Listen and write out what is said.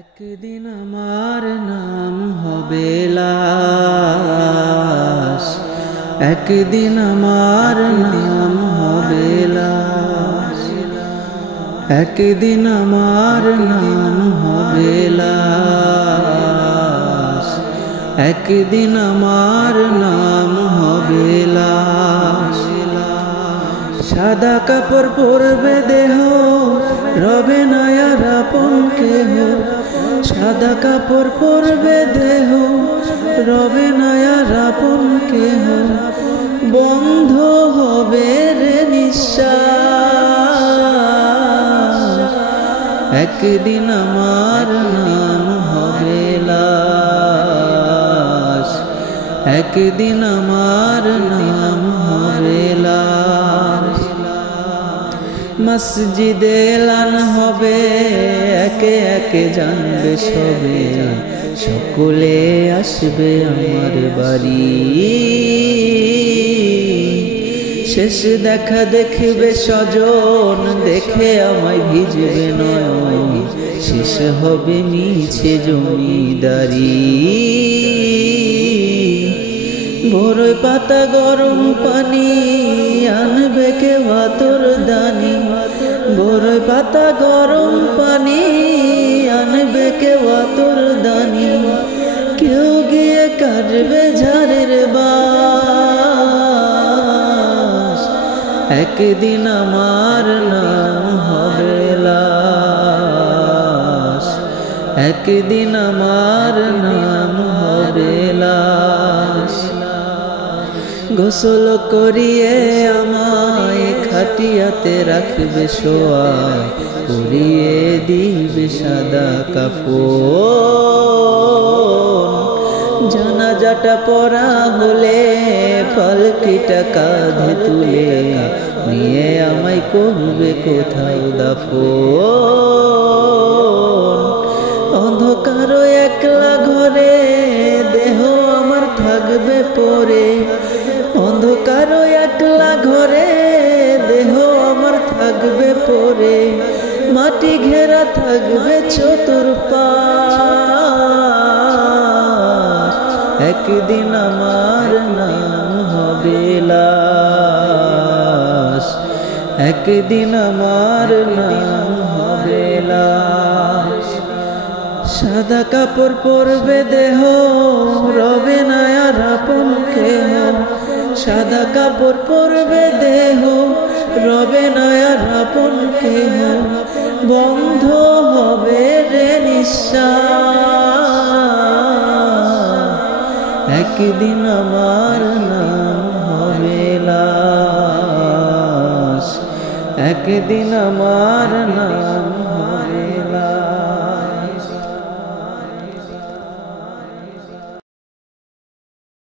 একদিন আমার নাম হবে লাশ, একদিন আমার নাম হবে লাশ, একদিন আমার নাম হবে লাশ, একদিন আমার নাম হবে লাশ। সাদা কাপড় পরবে দেহ, রবে না আর আপন কেহ। সাদা কাপড় পরবে দেহ, রবে না আর আপন কেহ। বন্ধ হবে রে নিঃশ্বাস, একদিন আমার নাম হবে লাশ, একদিন আমার নাম হবে লাশ। মসজিদে এলান হবে, একে একে জানবে সবে, সকলে আসবে আমার বাড়ি। শেষ দেখা দেখবে স্বজন, দেখে আমায় ভিজবে নয়ন, শেষ হবে মিছে জমিদারি। বড়ই পাতা গরম পানি আনবে কে ভাতর দানি, বড়ই পাতা গরম পানি আনবে কে ভাতর দানি। কেউ গিয়ে কাটবে ঝাড়ের বাস, একদিন আমার নাম হবে লাশ, একদিন আমার নাম হবে লাশ। গোসল করিয়ে আমায় খাটিয়াতে রাখবে শোয়া, পরিয়ে দিবে সাদা কাপড়। জানাজাটা পড়া হলে পালকিটা কাঁধে তুলে নিয়ে আমায় করবে কোথাও দাফন। অন্ধকার একলা ঘরে দেহ আমার থাকবে পড়ে, অন্ধকার একলা ঘরে দেহ আমার থাকবে পড়ে। মাটি ঘেরা থাকবে চতুর্পাশ, একদিন আমার নাম হবে লাশ, একদিন আমার নাম হবে লাশ। সাদা কাপড় পরবে দেহ, রবে না আর আপন কেহ। সাদা কাপড় পরবে দেহ, রবে না আর আপন কেহ। বন্ধ হবে রে নিঃশ্বাস, একদিন আমার নাম হবে লাশ, একদিন আমার নাম হবে লাশ।